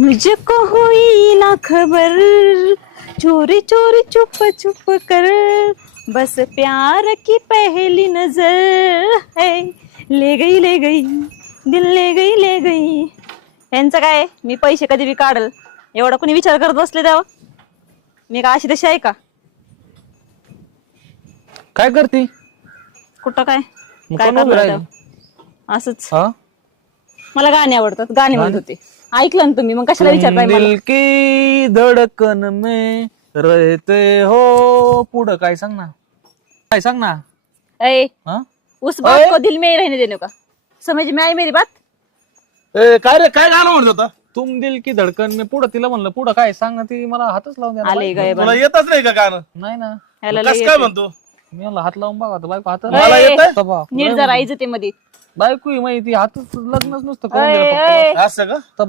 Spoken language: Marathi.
मुझको हुई ना खबर, चोरी चोरी चुप चुप कर, बस प्यार की पहली नजर है, ले गई दिल ले गई. यांचं काय, मी पैसे कधी बी काढल एवढा कोणी विचार करत बसले तेव्हा. मी का अशी तशी आहे का? काय करते? कुठं काय मग काय कोण उभं करणार राहिलं? तेव्हा? असंच हा? मला गाणे आवडतात, गाणे म्हणत होते. ऐकलं ना तुम्ही, मग कशाला विचारताय मला? दिल की धडकन में रहते हो. पुढं काय सांग ना, काय सांग ना. ए, हा? उस बात को दिल में ही रहने देने का, समझ में आई मेरी बात? काय रे, काय गाणं म्हणत होता? तुम दिल की धडकन में. पुढं तिला म्हणलं पुढं काय सांग ना, ती मला हातच लावून द्या. आले गए तुला येतच नाही का गाणं? नाही ना, ह्याला कस लय काय येते. म्हणतो? मी म्हणलं हात लावून बघा, बायको हात मला ए, येतंय? तबा. नीट जरा इज्जतीमध्ये. बायको ही माहिती हातच लग्नच नुसतं करून ए, दिलं फक्त. ए, असं का?